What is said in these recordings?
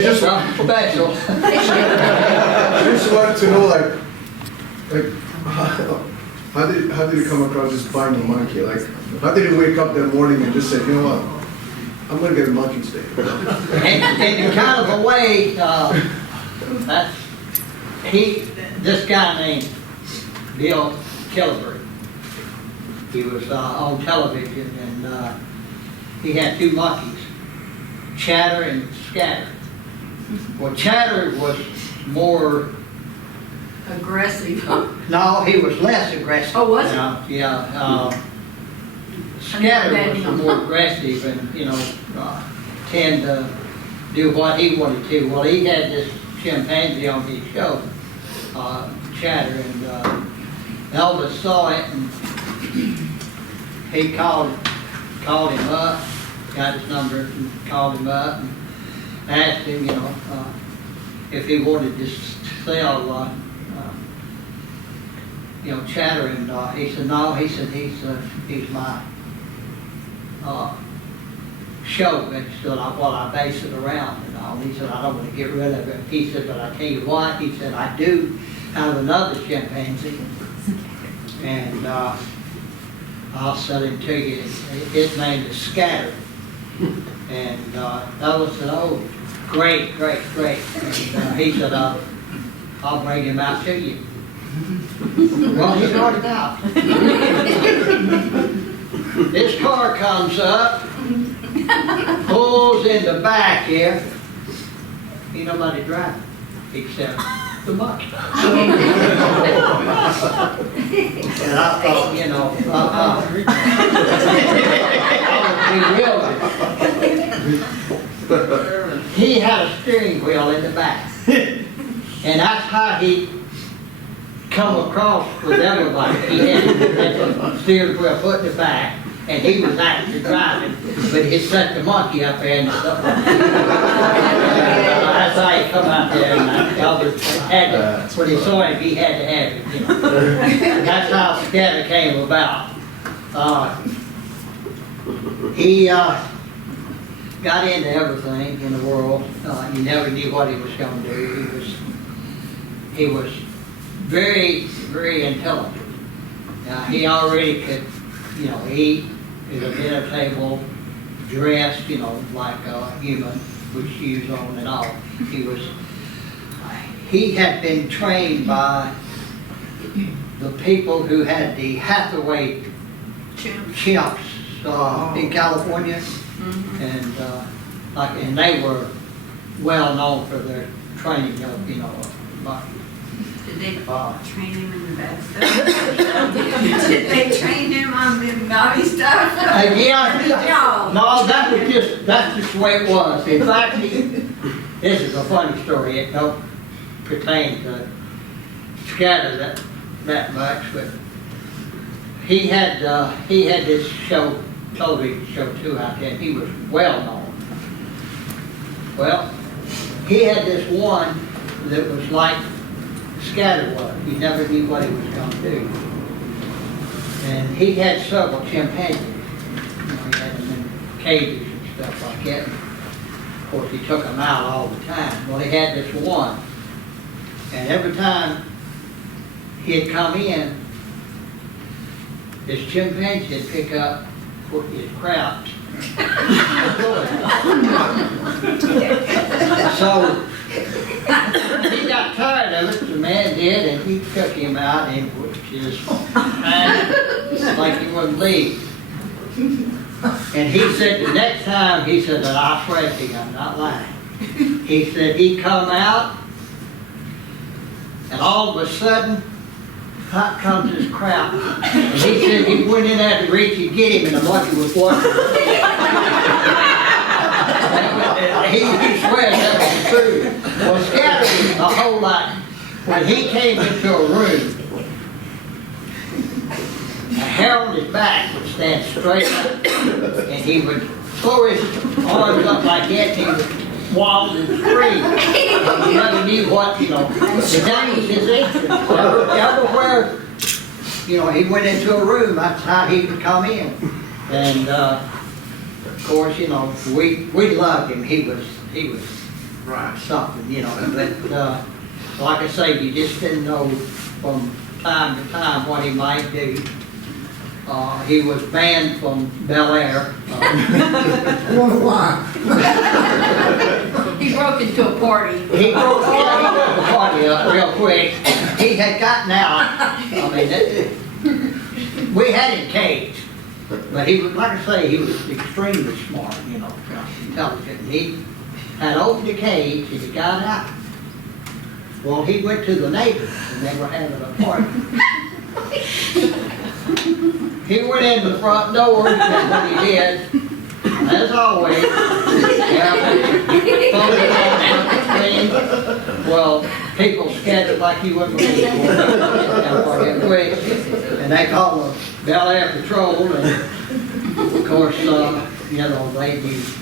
Just, Special. I just wanted to know, how did you come across just buying a monkey? Like, how did you wake up that morning and just say, you know what, I'm gonna get a monkey today? In kind of a way, this guy named Bill Kelleher, he was on television, and he had two monkeys, Chatter and Scatter. Well, Chatter was more, Aggressive. no, he was less aggressive. Oh, was he? Yeah. Scatter was more aggressive and, tend to do what he wanted to. Well, he had this chimpanzee on his show, Chatter, and Elvis saw it, and he called him up, got his number, and called him up, and asked him, if he wanted to sell, Chatter, and he said no. He said he's my show. That's still what I base it around and all. He said I don't want to get rid of it. He said, but I tell you what, he said I do have another chimpanzee, and I'll sell him to you. His name is Scatter, and Elvis said, oh, great. And he said, I'll bring him out to you. Well, he started out. This car comes up, pulls in the back here. Ain't nobody driving except the monkey. And I thought, I would be real. He had a steering wheel in the back, and that's how he come across with everybody. He had the steering wheel put in the back, and he was actually driving, but he set the monkey up there and stuff like that. That's how he come out there, and Elvis had to, when he saw him, he had to have it. That's how Scatter came about. He got into everything in the world. He never knew what he was going to do. He was very, very intelligent. He already could, eat at a dinner table, dressed, like a human, with shoes on and all. He had been trained by the people who had the Hathaway chimps in California, and they were well known for their training of, monkeys. Did they train him in the bad stuff? Did they train him on the naughty stuff? No, that's just the way it was. In fact, this is a funny story. It don't pertain to Scatter that much, but he had this show, television show too out there, and he was well known. Well, he had this one that was like Scatter was. He never knew what he was going to do. And he had several chimpanzees. He had them in cages and stuff like that. Of course, he took them out all the time. Well, he had this one. And every time he'd come in, this chimpanzee would pick up his crouch. So he got tired of it, the man did, and he took him out and just like he wouldn't leave. And he said the next time, he said that I swear to you, I'm not lying. He said he come out, and all of a sudden, out comes his crowd. And he said he went in there to reach and get him, and the monkey was watching. He swears that was true. Well, Scatter was a whole lot. When he came into a room, a hair on his back would stand straight up, and he would throw his arms up like that, and he would wobble and scream. He never knew what, but that was his interest. Everywhere, he went into a room, that's how he could come in. And, of course, we loved him. He was Right. something, you know, but, like I say, you just didn't know from time to time what he might do. He was banned from Bel Air. Why? He broke into a party. He broke the party up real quick. He had gotten out. I mean, we had him caged, but he was, like I say, he was extremely smart, you know, intelligent. He had opened the cage and he got out. Well, he went to the neighbors and they were having a party. He went in the front door, and what he did, as always, well, people scattered like you wouldn't believe. And they called the Bel Air Patrol, and of course, you know, they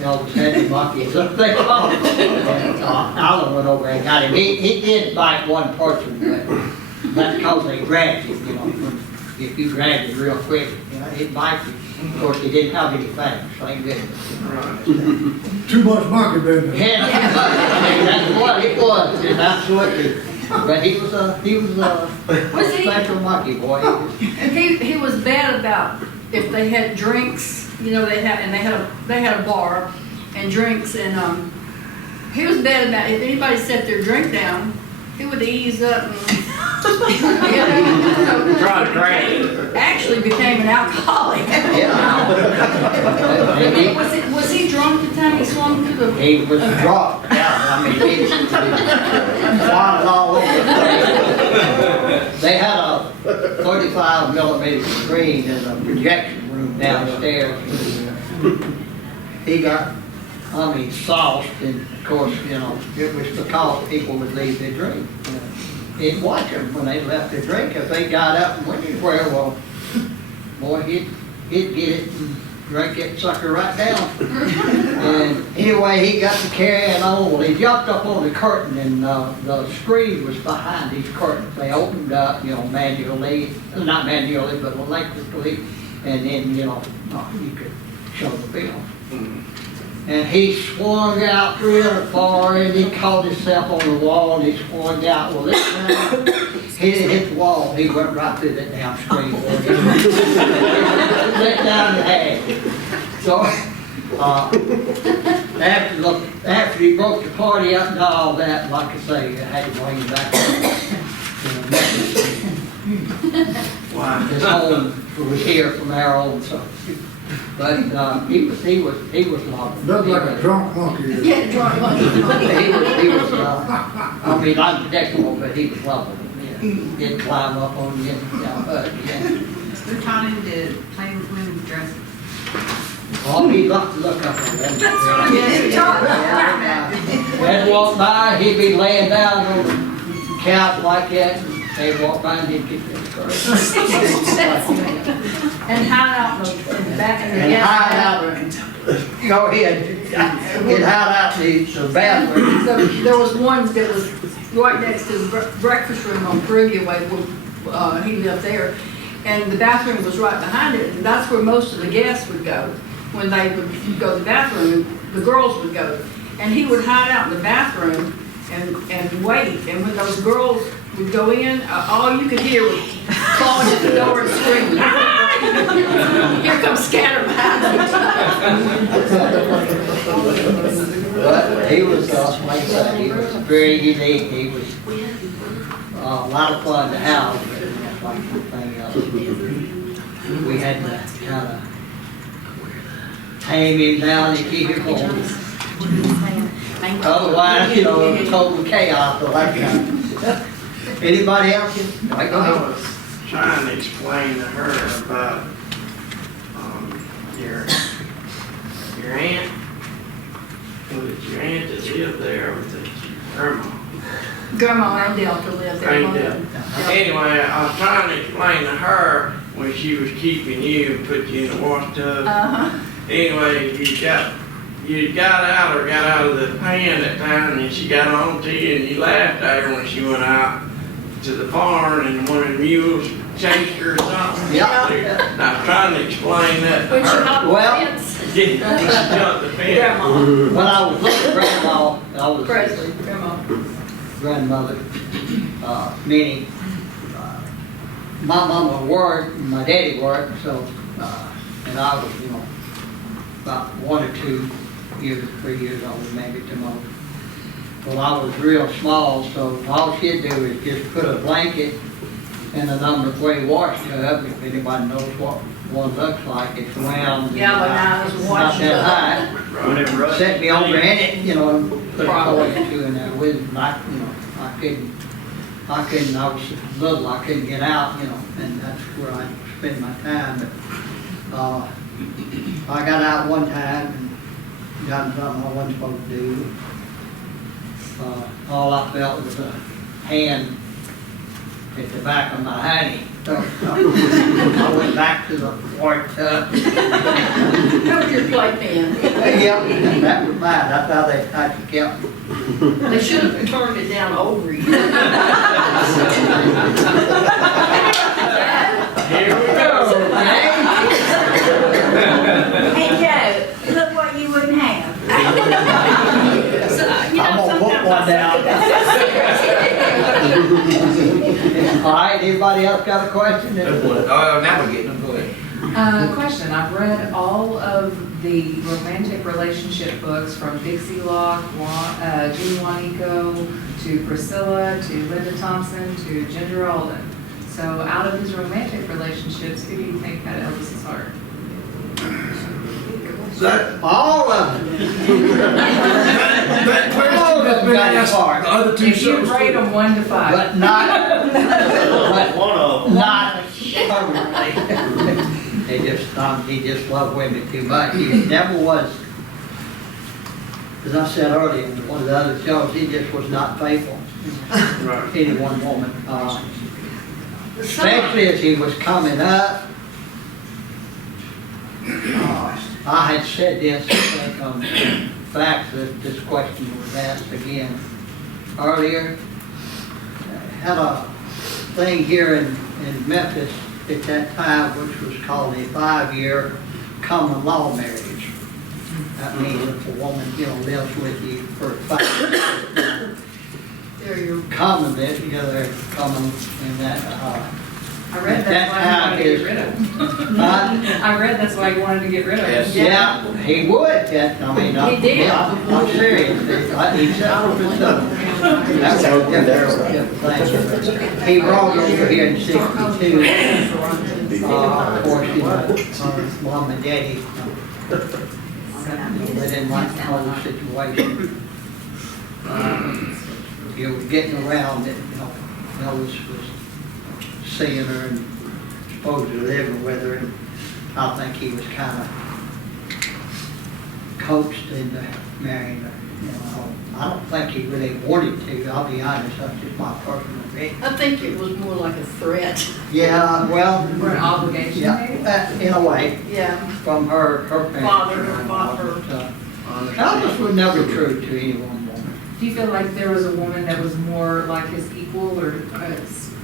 always had the monkeys up there. And Alan went over and got him. He did bite one person, but that's because they grabbed him, you know. If you grabbed him real quick, you know, he'd bite you. Of course, he didn't have any fangs, thank goodness. Right. Too much monkey business. Yeah, I mean, that's what it was, and absolutely. But he was a he- special monkey boy. He was bad about if they had drinks, you know, they had a bar and drinks, and he was bad about if anybody set their drink down, he would ease up and Try to grab it. actually became an alcoholic. Yeah. Was he drunk the time he swung through the? He was drunk, yeah, I mean, he was flying all over the place. They had a 35 millimeter screen in a projection room downstairs. He got, I mean, sauced, and of course, you know, it was because people would leave their drink. He'd watch them when they left their drink. If they got up and went anywhere, well, boy, he'd get it and drink that sucker right down. And anyway, he got to carrying on. Well, he jumped up on the curtain, and the screen was behind these curtains. They opened up, you know, manually, not manually, but electrically, and then, you know, you could show the film. And he swung out real far, and he caught himself on the wall, and he swung out. Well, this time, he didn't hit the wall, he went right through that damn screen. Let down the half. So, after he broke the party up and all that, like I say, I had to bring him back to Wow. his home was here from there on, so. But, he was lovely. Looked like a drunk monkey. Yeah, drunk monkey. He was, I mean, unpredictable, but he was lovely. He'd climb up on you and hug you. Who taught him to play with women's dresses? Oh, he loved to look up at them. Yes, he taught. They'd walk by, he'd be laying down on the couch like that, and they'd walk by and he'd get their skirt. And hide out in the back of the And hide guest out, you know, he'd hide out the bathroom. So there was one that was right next to the breakfast room on Perugia Way, where he lived there. And the bathroom was right behind it, and that's where most of the guests would go. When they would go to the bathroom, the girls would go. And he would hide out in the bathroom and wait. And when those girls would go in, all you could hear was calling at the door and screaming, "Ah!" Here comes Scatterman. But he was, like I said, he was very unique. He was a lot of fun to have. But like the thing else, we had to kind of tame him down and keep him home. Otherwise, you know, it was total chaos. So like, anybody else? Like, go I ahead. was trying to explain to her about your aunt. Was it your aunt that lived there, or was it your grandma? Grandma and Delta lived there. Ain't that? Anyway, I was trying to explain to her when she was keeping you and put you in the wash tub. Uh-huh. Anyway, you got out of the pan that time, and she got on to you, and you laughed at her when she went out to the barn, and one of the mules chased her or something. Yeah. And I was trying to explain that to When she her. hopped the Well, fence. Yeah, she jumped the fence. Grandma. When I was looking at Grandma, oldest Presley, grandma. grandmother, Minnie. My mama worked, and my daddy worked, so, and I was, about 1 or 2 years, 3 years old, maybe at the most. Well, I was real small, so all she'd do is just put a blanket in a number 3 wash tub, if anybody knows what one looks like, it's round. Yeah, but now it's Not washed that up. high. Set me over in it, and put a toy or 2 in there with, and I couldn't, I was little, I couldn't get out, and that's where I spend my time, but, I got out one time and done something I wasn't supposed to do. All I felt was a hand at the back of my honey. So, I went back to the water tub. That was your playpen. Yep, and that was mine, that's how they kept me. They should have turned it down over you. Here we go. Hey Joe, look what you wouldn't have. So, I'm gonna put one down. All right, anybody else got a question? Now we're getting them, go ahead. Question, I've read all of the romantic relationship books from Dixie Locke, Jean Juanico, to Priscilla, to Linda Thompson, to Ginger Alden. So out of his romantic relationships, who do you think had Elvis's heart? All of them. That All question of has them been got asked apart. the other 2 If you shows. rate them 1 to 5. But not, One of them. not permanently. He just loved women too much. He never was, as I said earlier in one of the other shows, he just was not faithful to any one woman. Especially as he was coming up. I had said this, I think, on fact that this question was asked again earlier. Had a thing here in Memphis at that time, which was called a 5-year common law marriage. That means if a woman, lives with you for 5 years, They're your common, they're common in that, I read that's why he wanted to get rid of him. I read that's why he wanted to get rid of him. Yes. Yeah, he would, He did. I'm serious, he said for himself. That's a different thing. He brought her over here in '62. Of course, mom and daddy, they didn't like the whole situation. You were getting around it, Elvis was seeing her and supposedly living with her, and I think he was kind of coaxed into marrying her. I don't think he really wanted to, I'll be honest, that's just my personal opinion. I think it was more like a threat. Yeah, well, For an obligation, maybe? yeah, in a way, Yeah. from her parents. Father, her father. Elvis was never true to any one woman. Do you feel like there was a woman that was more like his equal or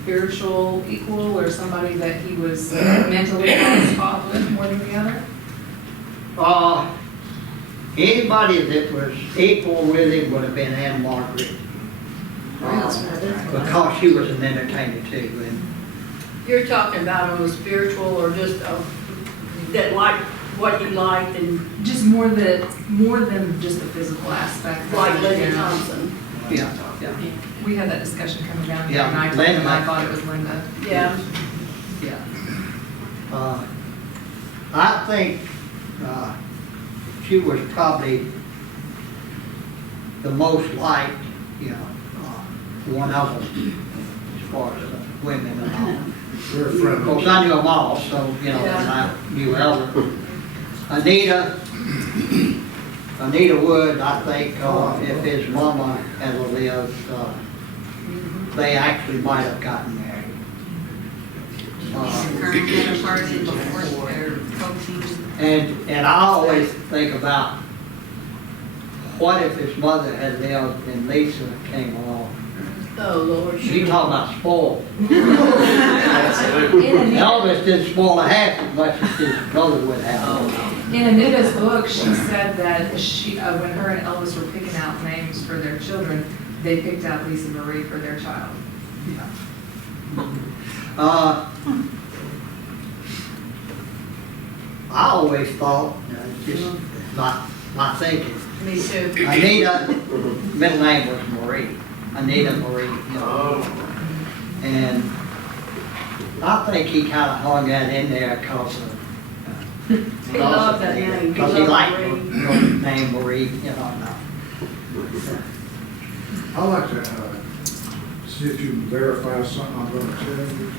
spiritual equal, or somebody that he was mentally on spot with more than the other? Anybody that was equal with him would have been Anne Margaret. Because she was an entertainer too, and You're talking about on the spiritual or just that liked what he liked and Just more than just the physical aspect. like Lady Yeah. Thompson. yeah. We had that discussion coming down here, Yeah, and I told him Linda. I thought it was Linda. Yeah. I think she was probably the most liked, one of them, as far as women and all. We're a Of friend. course, I knew them all, so, and I knew Elder. Anita Wood, I think, if his mama had lived, they actually might have gotten married. Encourage them party before they're coaching. And I always think about, what if his mother had lived and Lisa came along? Oh, Lord. She talking about spoiled. Absolutely. Elvis didn't spoil a half as much as his brother would have. In Anita's book, she said that she, when her and Elvis were picking out names for their children, they picked out Lisa Marie for their child. I always thought, just not thinking, Me too. Anita, middle name was Marie, Anita Marie, Oh, and I think he kind of hung that in there because of. He loved that name. He Because he loved liked Marie. the name Marie, no. I like to, see if you can verify something I'm gonna tell you.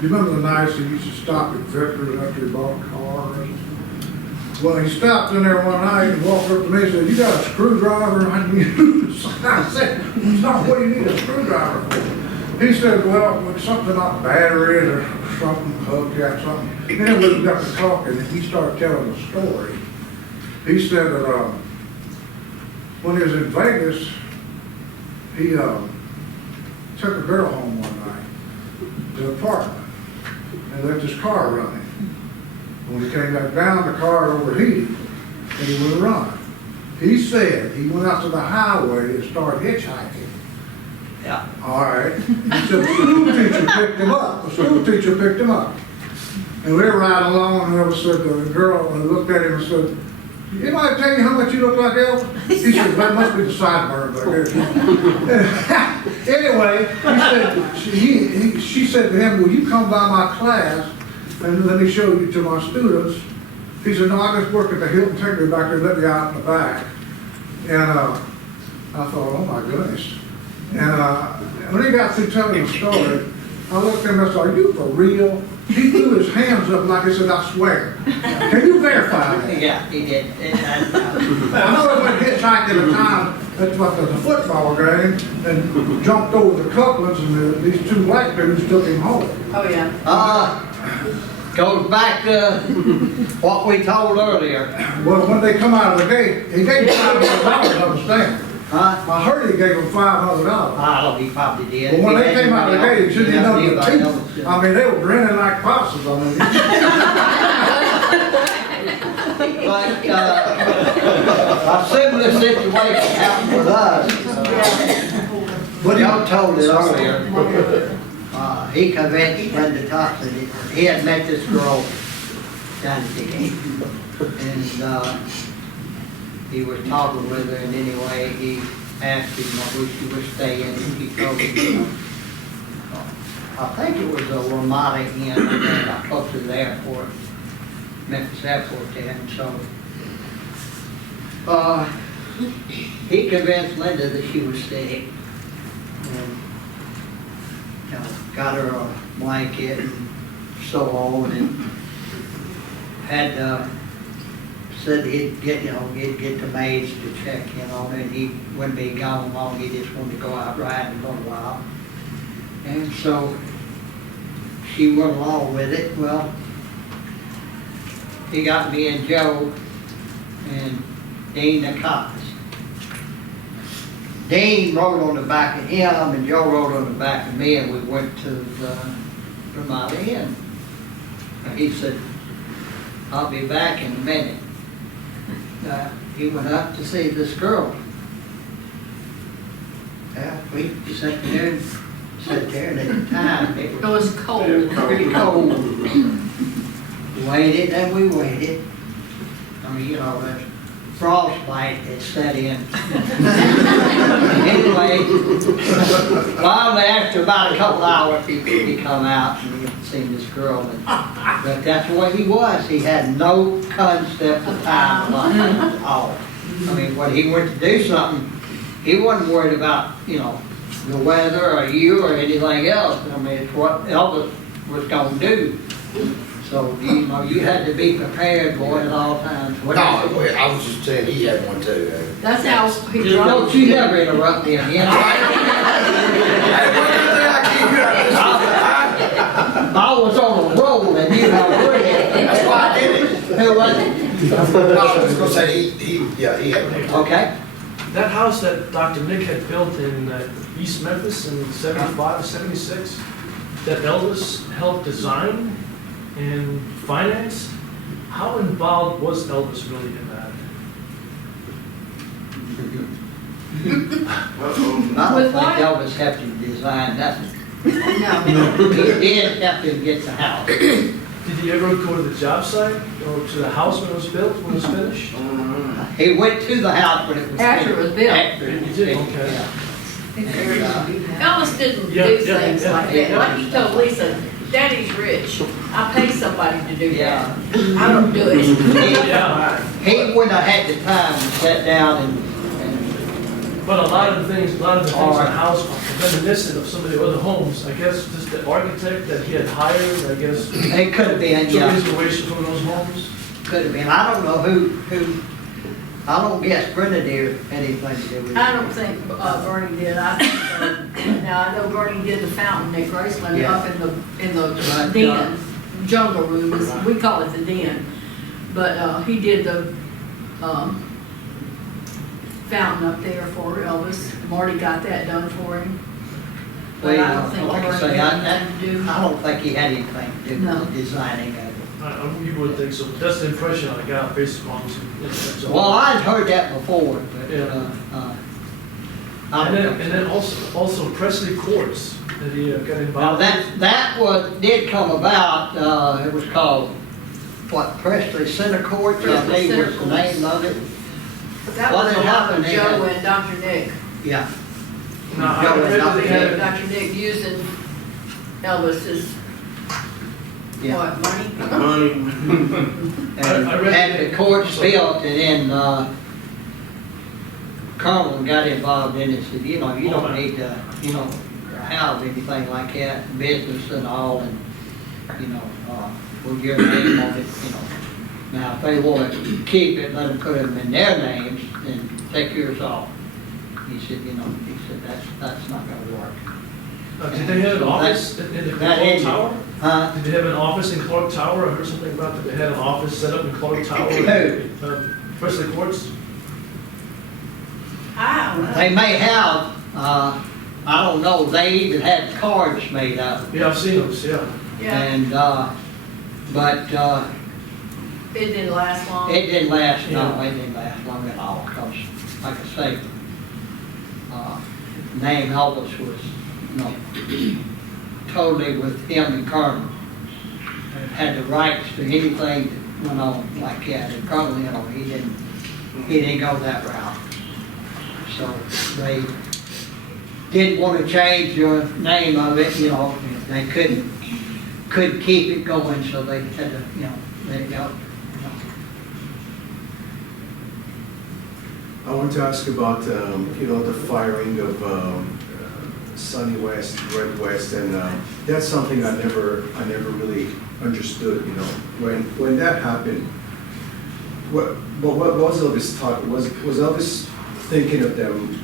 You remember the nights he used to stop at Vickers after he bought a car or something? Well, he stopped in there one night and walked up to me and said, "You got a screwdriver I can use?" I said, "No, what do you need a screwdriver for?" He said, "Well, with something like batteries or something, hubcap, something." And then we got to talking and he started telling a story. He said that, when he was in Vegas, he, took a girl home one night to the apartment and left his car running. When he came back down, the car overheated and he wouldn't run. He said he went out to the highway and started hitchhiking. Yeah. All right. He said the school teacher picked him up. The school teacher picked him up. And we were riding along and Elvis said, the girl looked at him and said, "Anybody tell you how much you look like Elvis?" He said, "That must be the sideburns, I guess." Anyway, she said to him, "Will you come by my class and let me show you to my students?" He said, "No, I just work at the Hilton Technical back there, let me out in the back." And I thought, oh my goodness. And when he got through telling the story, I looked at him and I said, "Are you for real?" He threw his hands up like he said, "I swear." Can you verify that? Yeah, he did. I know I went hitchhiking at the time at the football game and jumped over the couplings and these two black dudes took him home. Oh, yeah. Goes back to what we told earlier. Well, when they come out of the gate, he gave them $500, understand? Huh? I heard he gave them $500. Oh, he probably did. But when they came out of the gate, he shouldn't have known the teeth. I mean, they were grinning like possums. I mean, But, a similar situation happened with us. But y'all told it earlier. He convinced Brenda Thompson, he had met this girl down at the gate. And, he was talking with her, and anyway, he asked him where she was staying, and he told him, I think it was a Ramada Inn, and close to the airport, Memphis Airport there, and so, he convinced Linda that she was sick, and, got her a blanket and so on, and had, said he'd get the maids to check in on it. He wouldn't be gone long. He just wanted to go out riding for a while. And so she went along with it. Well, he got me and Joe and Dean the cops. Dean rode on the back of him and Joe rode on the back of me, and we went to the Ramada Inn. And he said, "I'll be back in a minute." He went up to see this girl. We sat there, and at the time it It was was cold. pretty cold. Waited and we waited. I mean, the frostbite had set in. Anyway, finally after about a couple hours, he come out and he had seen this girl. But that's what he was. He had no concept of time at all. I mean, when he went to do something, he wasn't worried about, the weather or you or anything else. I mean, it's what Elvis was going to do. So, you had to be prepared for it at all times. No, I was just saying he had one too. That's how he Don't drove. you never interrupt him, I was on a roll and you know where. That's why I did it. Who was it? No, I was just gonna say, he had one. Okay. That house that Dr. Nick had built in East Memphis in 75, 76, that Elvis helped design and finance, How involved was Elvis really in that? Uh-oh. I don't With think what? Elvis had to design nothing. No. He did have to get the house. Did he ever go to the job site or to the house when it was built, when it was finished? He went to the house when it was. After it was built. After it was He did, finished, okay. yeah. I think they already do that. Elvis didn't Yeah, do yeah, things yeah, like yeah. that. Like he told Lisa, Daddy's rich. I pay somebody to do Yeah. that. I don't do it. Yeah, He wouldn't have had the time to sit down and but a lot of the things in the Alright. house are reminiscent of some of the other homes. I guess just the architect that he had hired, I guess, it could have been, took yeah, inspiration from those homes. could have been. I don't know who, I don't guess Brenda did anything to do with it. I don't think Bernie did. I think, now, I know Bernie did the fountain at Graceland Yeah. up in the Right, den, jungle room, we call it the den. But he did the fountain up there for Elvis. Marty got that done for him. But I don't think Like I Bernie say, had I anything to do. I don't think he had anything to do No. with the designing of it. You would think so. That's the impression I got based upon some. Well, I'd heard that before, but, Yeah. I And don't then, know. and then also Presley Courts, that he got Now, involved. that did come about, it was called, what, Presley Center Court, I Presley think was the Center name of it. That What was had a lot happened of there? Joe and Dr. Nick. Yeah. Now, I read that they had, Dr. Nick using Elvis's, Yeah. what, money? Money. And I read- had the courts built, and then, Carlin got involved in it, said, you know, you don't need to, you know, have anything like that, business and all, and, you know, with your name on it, you know. Now, if they want to keep it, let them put them in their names, and take yours off. He said, you know, that's not gonna work. did they have an office in the That Clark ended. Tower? Huh? Did they have an office in Clark Tower? I heard something about that they had an office set up in Clark Tower. Who? Presley Courts? I don't know. They may have, I don't know, they even had cards made up. Yeah, I've seen those, yeah. Yeah, And, but, it didn't last long. it didn't last, no, Yeah. it didn't last long at all, because, like I say, name Elvis was, you know, totally with him and Colonel. Had the rights to anything that went on like that, and Colonel, you know, he didn't go that route. So they didn't want to change the name of it, you know, they couldn't keep it going, so they had to, you know, let it go. I want to ask about, you know, the firing of Sonny West, Red West, and that's something I never really understood, you know. When that happened, what was Elvis talking, was Elvis thinking of them?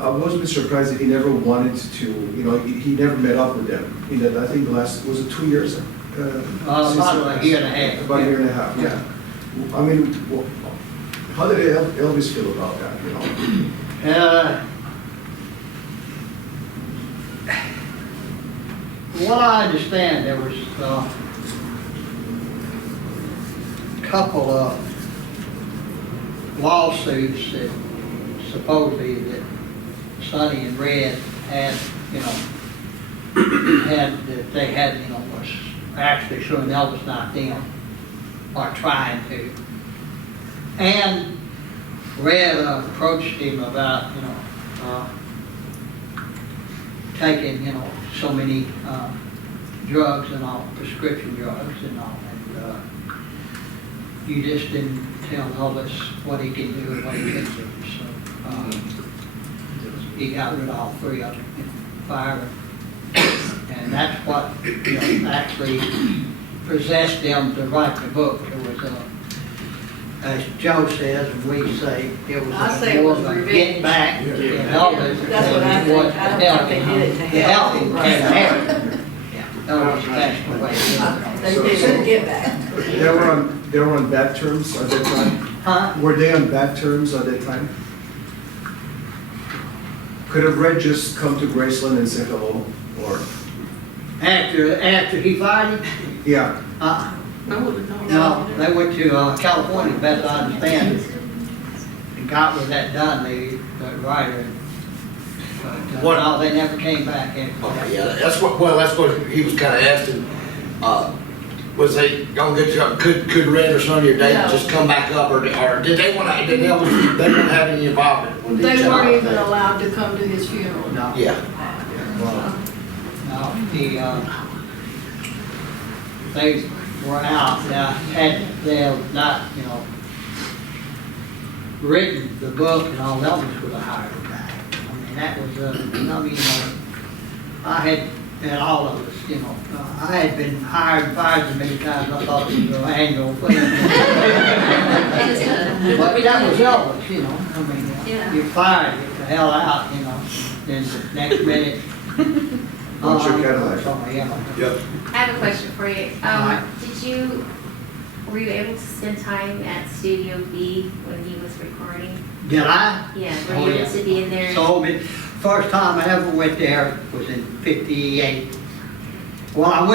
I was a bit surprised that he never wanted to, you know, he never met up with them. You know, I think the last, was it 2 years? About a year and a half. About a year and a half, yeah. I mean, how did Elvis feel about that, you know? What I understand, there was a couple of lawsuits that supposedly that Sonny and Red had, you know, that they had, you know, was actually showing Elvis not them, or trying to. And Red approached him about, you know, taking, you know, so many drugs and all, prescription drugs and all, and you just didn't tell Elvis what he could do and what he couldn't do, so he got rid of all three of them, you know, fired them. And that's what, you know, actually possessed them to write the book. It was as Joe says, and we say, it was I say it more was of a revenge. get back in Elvis. That's what I than it was think. to I don't help think him. they did it to To help help him, him. and help him. Yeah, Elvis passed away. They didn't get back. They were on bad terms at that time? Huh? Were they on bad terms at that time? Could have Red just come to Graceland and said hello, or, After he fired him, yeah, No, they went to California, best I understand, and got with that done, the writer. But, What- no, they never came back. Okay, yeah, that's what he was kinda asking, was they gonna get you, could Red or Sonny or David No. just come back up, or did they wanna, they wouldn't have any involvement with They each weren't other? even allowed to come to his funeral. No, Yeah, no, they were out, had they not, written the book and all, that was would have hired a guy. I mean, that was, I had, and all of us, I had been hired and fired so many times, I thought it was an annual thing. But that was Elvis, I mean, Yeah. you're fired, get the hell out, then the next minute. What's your Cadillac? Sorry, yeah. yep. I have a question for you. Alright. Were you able to spend time at Studio B when he was recording? Did I? Yeah, Oh, were you yeah. able to be in there? So, first time I ever went there was in '58. Well, I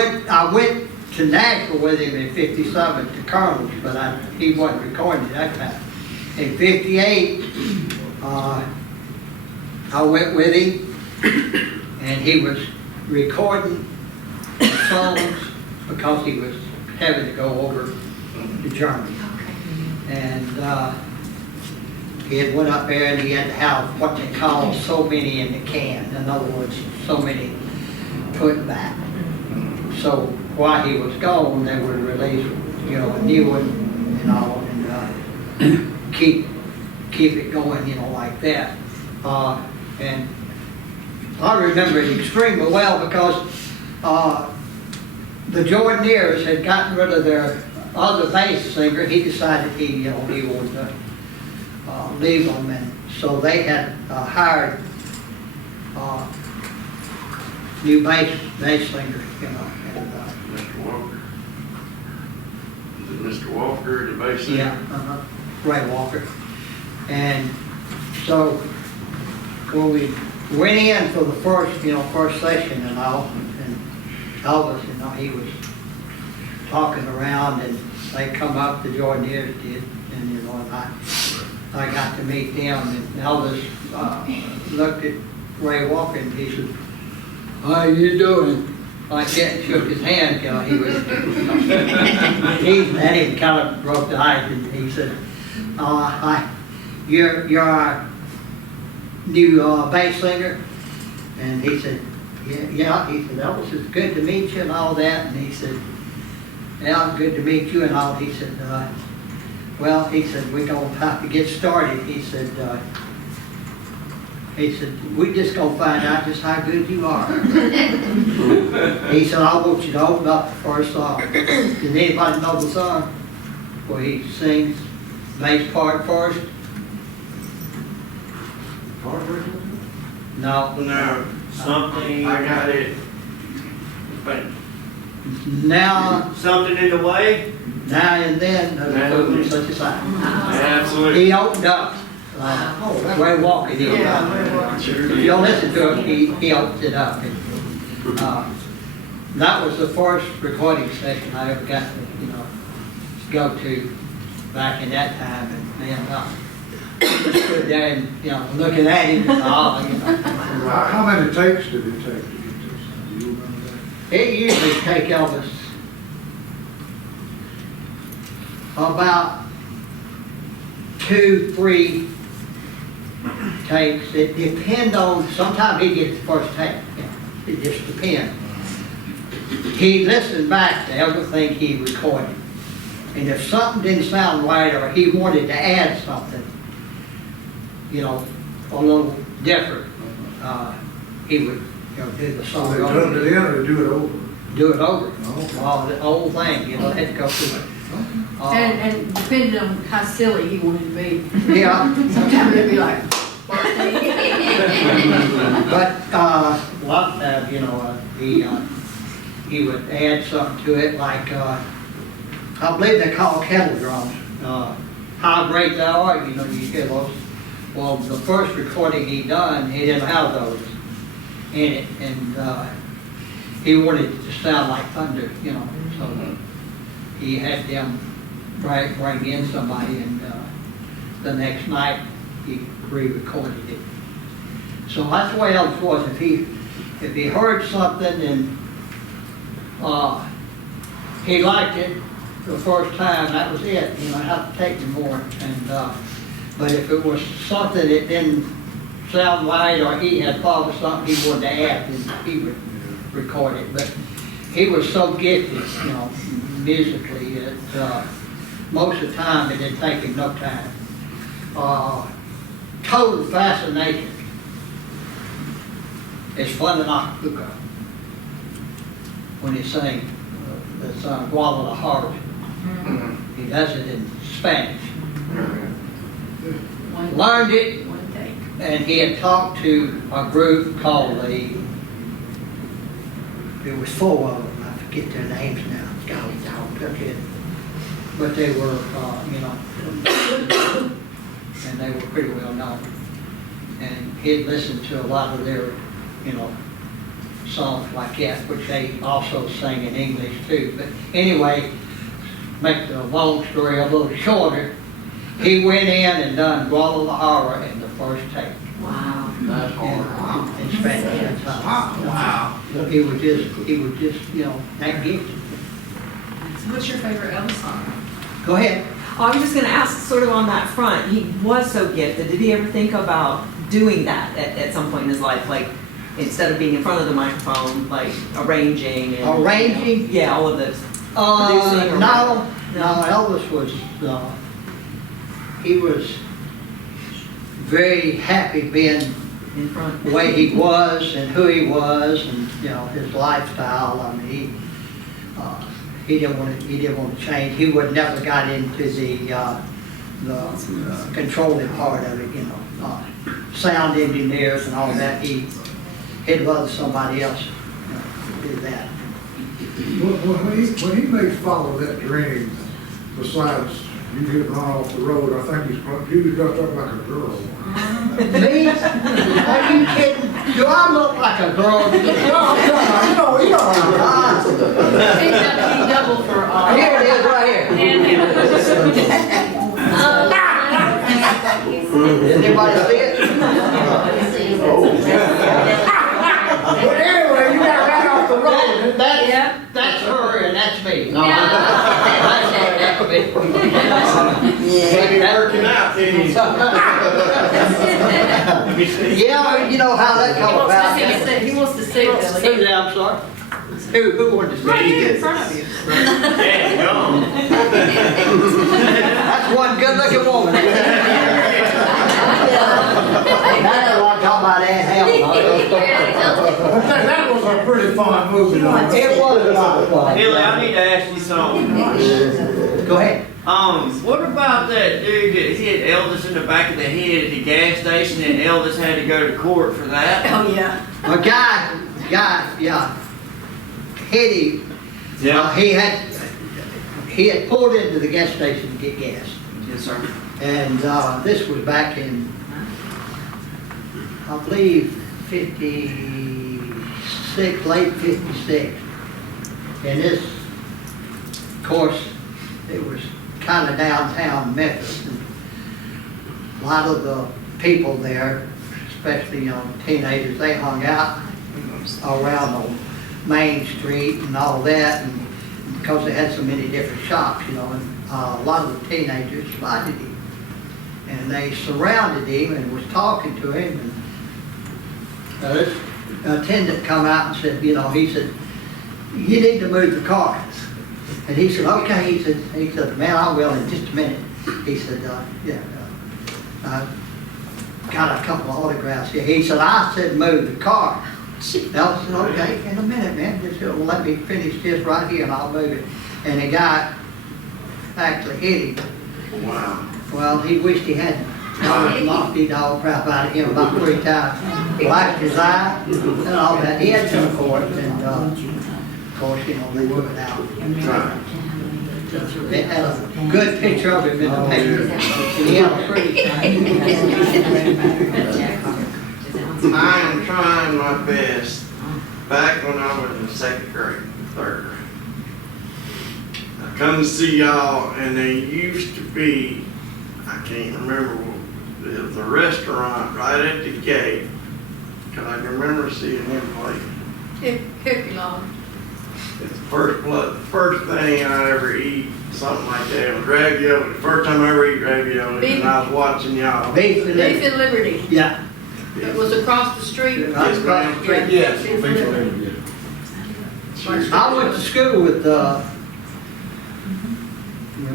went to Nashville with him in '57 to Colonel's, but he wasn't recording at that time. In '58, I went with him, and he was recording the songs because he was having to go over to Germany. Okay. And he had went up there and he had to have what they call so many in the can. In other words, so many put back. So while he was gone, they would release, a new one and all, and keep it going, like that. And I remember it extremely well because the Jordanaires had gotten rid of their other bass singer. He decided he would leave them, and so they had hired new bass singer, and, Mr. Walker. Is it Mr. Walker, the bass singer? yeah, Ray Walker. And so when we went in for the first session and all, and Elvis, he was talking around, and they come up, the Jordanaires did, and I got to meet them, and Elvis looked at Ray Walker and he said, "How you doing?" Like that, and shook his hand, he was, and he kind of broke the ice, and he said, you're our new bass singer?" And he said, yeah, he said, "Elvis, it's good to meet you," and all that, and he said, "Yeah, good to meet you," and all. He said, "Well," he said, "we're going to have to get started." He said, "We just going to find out just how good you are." He said, "I want you to open up the first song." Does anybody know the song where he sings bass part first? No. No, something, I got it. But Now, Something in the way? now and then, there's such a sign. absolutely. He opened up, Ray Walker did. If you'll listen to him, he opened it up. And, that was the first recording session I ever got to, go to back in that time. And man, stood there and, looking at him and all, How many takes did it take to get this? Do you remember that? It usually take Elvis about 2-3 takes. It depends on, sometimes he gets the first take, it just depends. He listened back to everything he recorded. And if something didn't sound right or he wanted to add something, a little different, he would, do the So song they over. dubbed it in or do it over? Do it over. Oh. All the whole thing, had to go through it. And depending on how silly he wanted to be, Yeah, sometimes it'd be like, but, a lot of times, he would add something to it, like, I believe they call kettle drums, How Great Thou Art, you hear those. Well, the first recording he done, he didn't have those in it, and, he wanted it to sound like thunder, so he had them bring in somebody, and the next night he re-recorded it. So that's the way Elvis was. If he heard something and he liked it the first time, that was it. You know, I have to take him more. And but if it was something that didn't sound right, or he had thought of something he wanted to add, then he would record it. But he was so gifted, you know, musically, that most of the time it didn't take him no time. Total fascination. It's fun in Acapulco when he sang the song Guava the Heart. He does it in Spanish. Learned it, and he had talked to a group called there was 4 of them, I forget their names now, golly dog, took it. But they were, you know, and they were pretty well known. And he'd listened to a lot of their, you know, songs like that, which they also sang in English too. But anyway, make the long story a little shorter, he went in and done Guadalajara in the first take. Wow. That's hard. In Spanish. Wow. He was just, you know, that gifted. So what's your favorite Elvis song? Go ahead. Oh, I was just gonna ask, sort of on that front, he was so gifted, did he ever think about doing that at some point in his life? Like, instead of being in front of the microphone, like arranging and... Arranging? Yeah, all of this. Producing or No, whatever. Elvis was, he was very happy being In front. the way he was and who he was, and, you know, his lifestyle. I mean, he didn't want to change. He would never got into the controlling part of it, you know, sound engineers and all that. He'd rather somebody else, you know, do that. When he makes follow that dream, besides you get run off the road, I think he was dressed up like a girl. Me? Are you kidding? Do I look like a girl? You know. He doubled for all. Here it is, right here. Did anybody see it? But anyway, you got right off the road. That's her and that's me. That's me. Maybe working out, didn't you? Yeah, you know how that comes about. He wants to see it. Who's that, I'm sorry? Who wanted to see it? Right here in front of you. Yeah, go. That's one good looking woman. That's what I'm talking about, Ann Helen. That was a pretty fun movie. It was a lot of fun. Billy, I need to ask you something. Go ahead. What about that dude that hit Elvis in the back of the head at the gas station and Elvis had to go to court for that? Oh, yeah. A guy, yeah, hit him. He had pulled into the gas station to get gas. Yes, sir. And this was back in, I believe, 56, late 56. And this, of course, it was kind of downtown Memphis. And a lot of the people there, especially, you know, teenagers, they hung out around on Main Street and all that, and because they had so many different shops, you know, and a lot of the teenagers spotted him. And they surrounded him and was talking to him, and this attendant come out and said, you know, he said, you need to move the car. And he said, okay, he said, man, I will in just a minute. He said, I got a couple of autographs here. He said, I said move the car. Elvis said, okay, in a minute, man, just let me finish this right here and I'll move it. And the guy actually hit him. Wow. Well, he wished he hadn't. I knocked the dog crap out of him about 3 times. Blacked his eye and all that. He had some for it, and of course, you know, they took it out. They had a good picture of him in the paper. He had a pretty I am trying my best. Back when I was in 2nd grade, 3rd grade, come to see y'all, and they used to be, I can't remember, it was a restaurant right at the gate. Cause I can remember seeing him play. Hippie Log. It's the first thing I ever eat, something like that, was ravioli. The first time I ever eat ravioli, and I was watching y'all. Beef and Beef and Liberty. Yeah. It was across the street. Right across the street. Yes. Beef and Liberty. I went to school with, the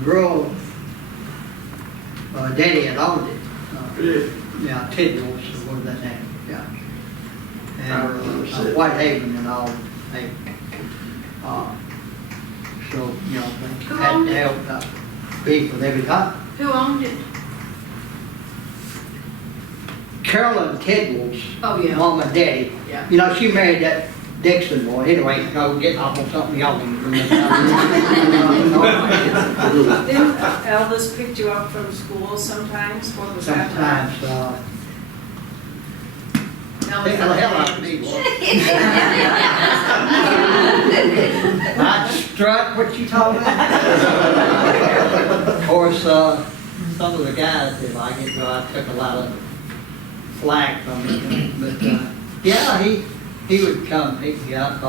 girl, Daddy had owned it. Yeah, Tidwell, so what was that name? Yeah. And Whitehaven and all, they, so, you know, they Who had owned to it? help beef with every time. Who owned it? Carolyn Tidwell's Oh, yeah. mom and daddy, Yeah. you know, she married that Dixon boy. Anyway, go getting off on something y'all didn't remember. Didn't Elvis pick you up from school sometimes? What was that? Sometimes, Now, think of the hell out of me, boy. I struck what you talking about. Of course, some of the guys did like it, so I took a lot of flack from it. But, yeah, he would come pick me up,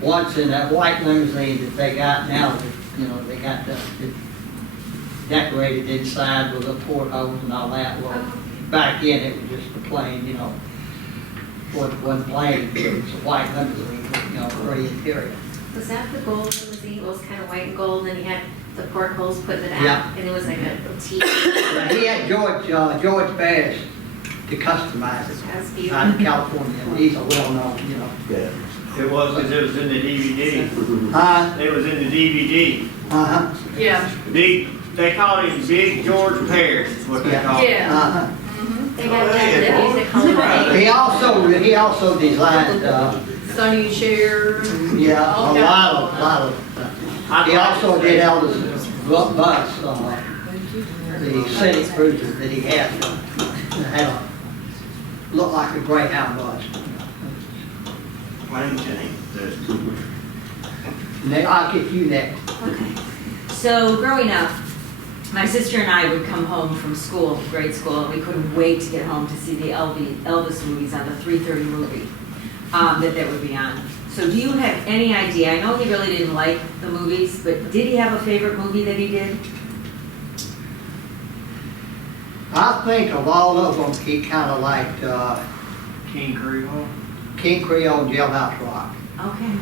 once in that white limousine that they got now, you know, they got the decorated inside with the portholes and all that. Well, back then it was just a plain, you know, wasn't plain, it was a white limousine, you know, pretty interior. Was that the gold limousine? It was kind of white and gold, and he had the portholes putting it out, Yeah. and it was like a boutique. Yeah, he had George Bass to customize it That's out beautiful. in California. He's a well-known, you know. Yeah. It was, 'cause it was in the DVD. It was in the DVD. Uh-huh, Yeah. They called him Big George Pears, is what they Yeah. called him. Yeah. uh-huh. They had that music holiday. He also designed, Sonny and Cher. yeah, all a kinds lot of, he also did Elvis' bus, the Scenic Cruiser that he had. It had a, looked like a Greyhound bus. Plain Jane. I'll get you next. Okay. So growing up, my sister and I would come home from school, grade school, and we couldn't wait to get home to see the Elvis movies on the 3:30 movie that would be on. So do you have any idea? I know he really didn't like the movies, but did he have a favorite movie that he did? I think of all of them, he kind of liked King Creole. King Creole and Jailhouse Rock. Okay,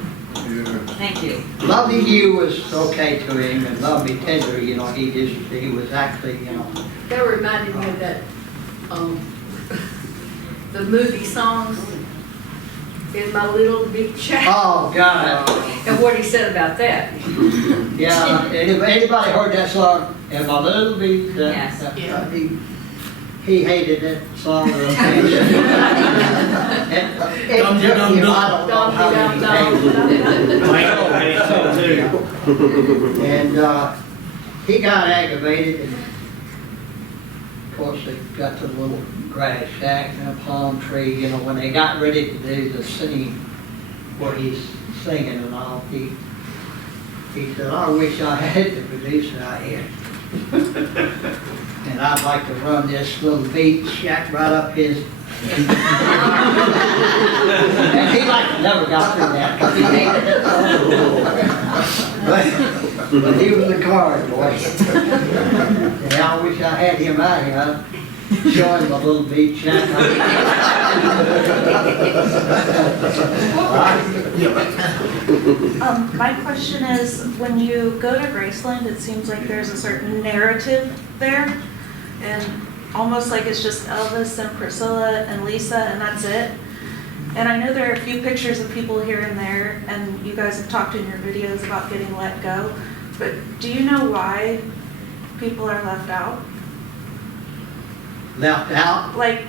Yeah. thank you. Loving You was okay to him, and Love Me Tender, you know, he was actually, you know, That reminded me of that, the movie songs, In My Little Big Shack. oh, God. And what he said about that. Yeah, anybody heard that song? In My Little Big Yes. Yeah. He hated that song. It took him, I don't know how many days. Michael hated it too. And he got aggravated, and of course they got to the little grass shack and a palm tree, you know, when they got ready to do the scene where he's singing and all, he said, I wish I had the producer out here. And I'd like to run this little beat shack right up his. And he like never got through that, 'cause he hated it. But he was a card boy. And I wish I had him out here. I'd show him a little beat shack. My question is, when you go to Graceland, it seems like there's a certain narrative there, and almost like it's just Elvis and Priscilla and Lisa, and that's it. And I know there are a few pictures of people here and there, and you guys have talked in your videos about getting let go, but do you know why people are left out? Left out, Like,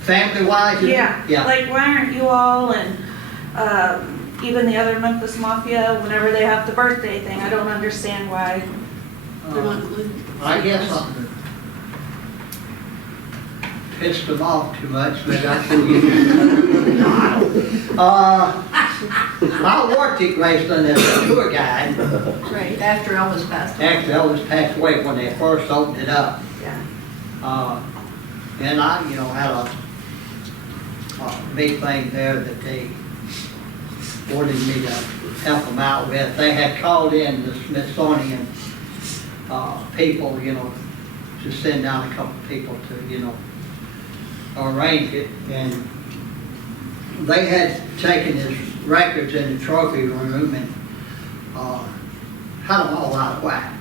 family-wise? yeah, Yeah. like why aren't you all, and even the other Memphis Mafia, whenever they have the birthday thing, I don't understand why. I guess something pissed them off too much, but I couldn't get I worked at Graceland as a tour guide Right, after Elvis passed away. after Elvis passed away, when they first opened it up. Yeah. And I, had a big thing there that they wanted me to help them out with. They had called in the Smithsonian people, to send down a couple of people to, arrange it. And they had taken his records in the trophy room and had them all out of whack.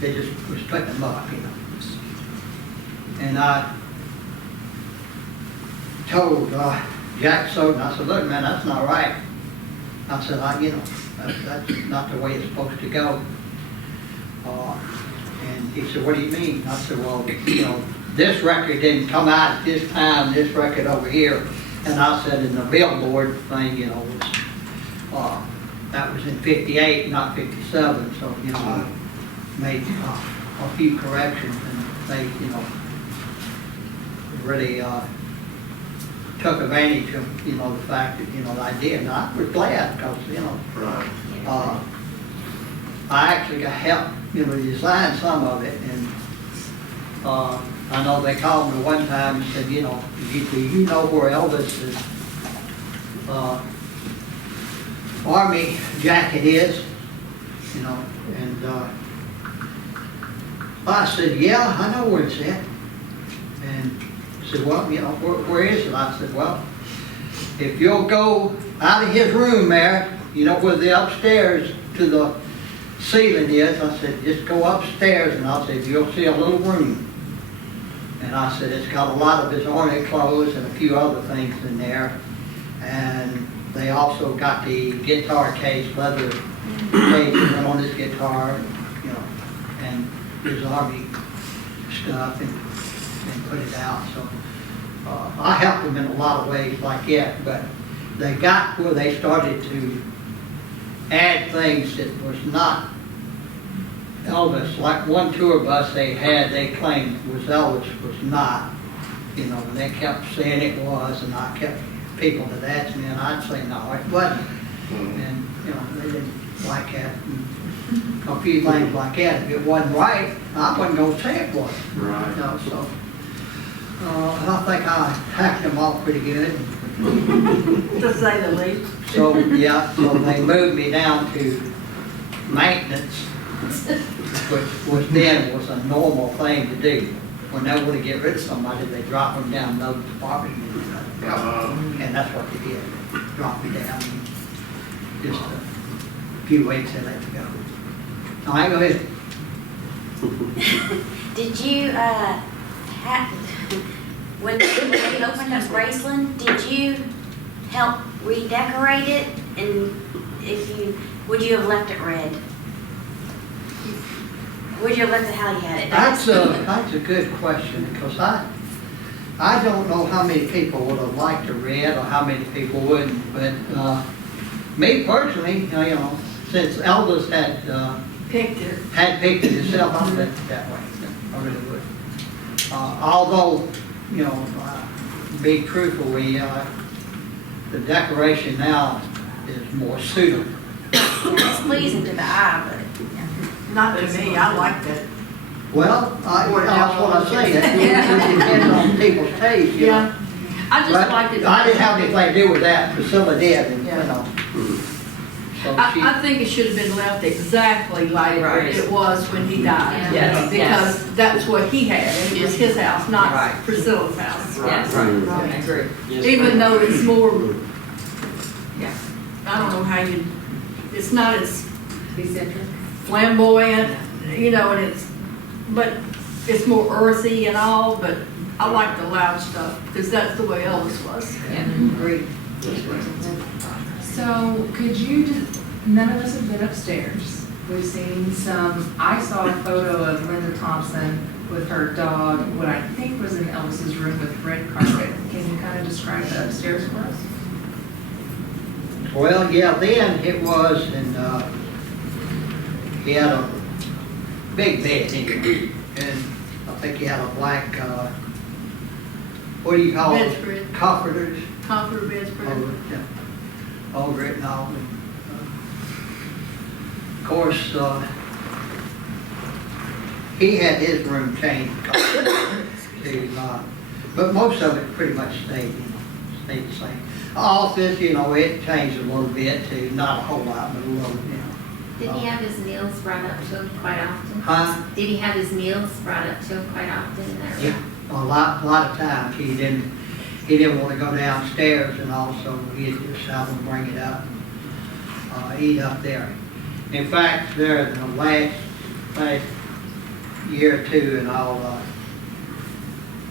They just was putting them up, And I told Jack Soden, I said, look, man, that's not right. I said, that's not the way it's supposed to go. And he said, what do you mean? I said, well, this record didn't come out at this time, this record over here. And I said, in the Billboard thing, that was in 58, not 57. So, I made a few corrections, and they, really took advantage of, the fact that, I did. And I was glad because, I actually got help, design some of it. And I know they called me one time and said, do you know where Elvis's army jacket is? And I said, yeah, I know where it's at. And he said, well, where is it? I said, well, if you'll go out of his room there, where the upstairs to the ceiling is, I said, just go upstairs, and I said, you'll see a little room. And I said, it's got a lot of his army clothes and a few other things in there. And they also got the guitar case, leather case that went on his guitar, and his army stuff, and put it out. So I helped them in a lot of ways like that, but they got where they started to add things that was not Elvis. Like one tour bus they claimed was Elvis, was not. And they kept saying it was, and I kept people that asked me, and I'd say no, it wasn't. And they didn't like that. And a few things like that. If it wasn't right, I wasn't going to say it was. Right. So I think I hacked them off pretty good. To say the least. So they moved me down to maintenance, which then was a normal thing to do. When they want to get rid of somebody, they drop them down another department. And that's what they did. Drop me down. Just a few weeks they let me go. All right, go ahead. Did you, when they opened up Graceland, did you help redecorate it? And would you have left it red? Would you have left it how you had it? That's a good question, because I don't know how many people would have liked it red or how many people wouldn't. But me personally, since Elvis had picked it himself, I left it that way. I really would. Although, be truthful, the decoration now is more suitable. It's pleasing to the eye, but Not to me, I liked it. Well, that's what I say, it depends on people's taste, Yeah. I just But liked it. I didn't have anything to do with that, Priscilla did, and, So she, I think it should have been left exactly like it was when he died. Yes. Because that was what he had, and it was his house, not Right. Priscilla's house. Yes, Right. I agree. Even though it's more, I don't know how it's not as Eccentric. flamboyant, but it's more earthy and all, but I like the loud stuff, because that's the way Elvis was. Yeah, agreed. So could you, none of us have been upstairs. We've seen I saw a photo of Linda Thompson with her dog, what I think was in Elvis's room with red carpet. Can you kind of describe the upstairs for us? well, then it was, and he had a big bed anyway, and I think he had a black, what do you call it? Bedspread. Comforters. Comforter bedspread. over it, over it and all. And, of course, he had his room changed, but most of it pretty much stayed, stayed the same. Office, it changed a little bit too, not a whole lot, but a little, Did he have his meals brought up to him quite often? Huh? Did he have his meals brought up to him quite often in that room? A lot of times he didn't want to go downstairs, and also he'd just have them bring it up, eat up there. In fact, there in the last year or two and all,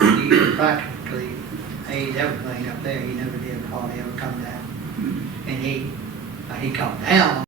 he practically ate everything up there. He never did hardly ever come down, and he come down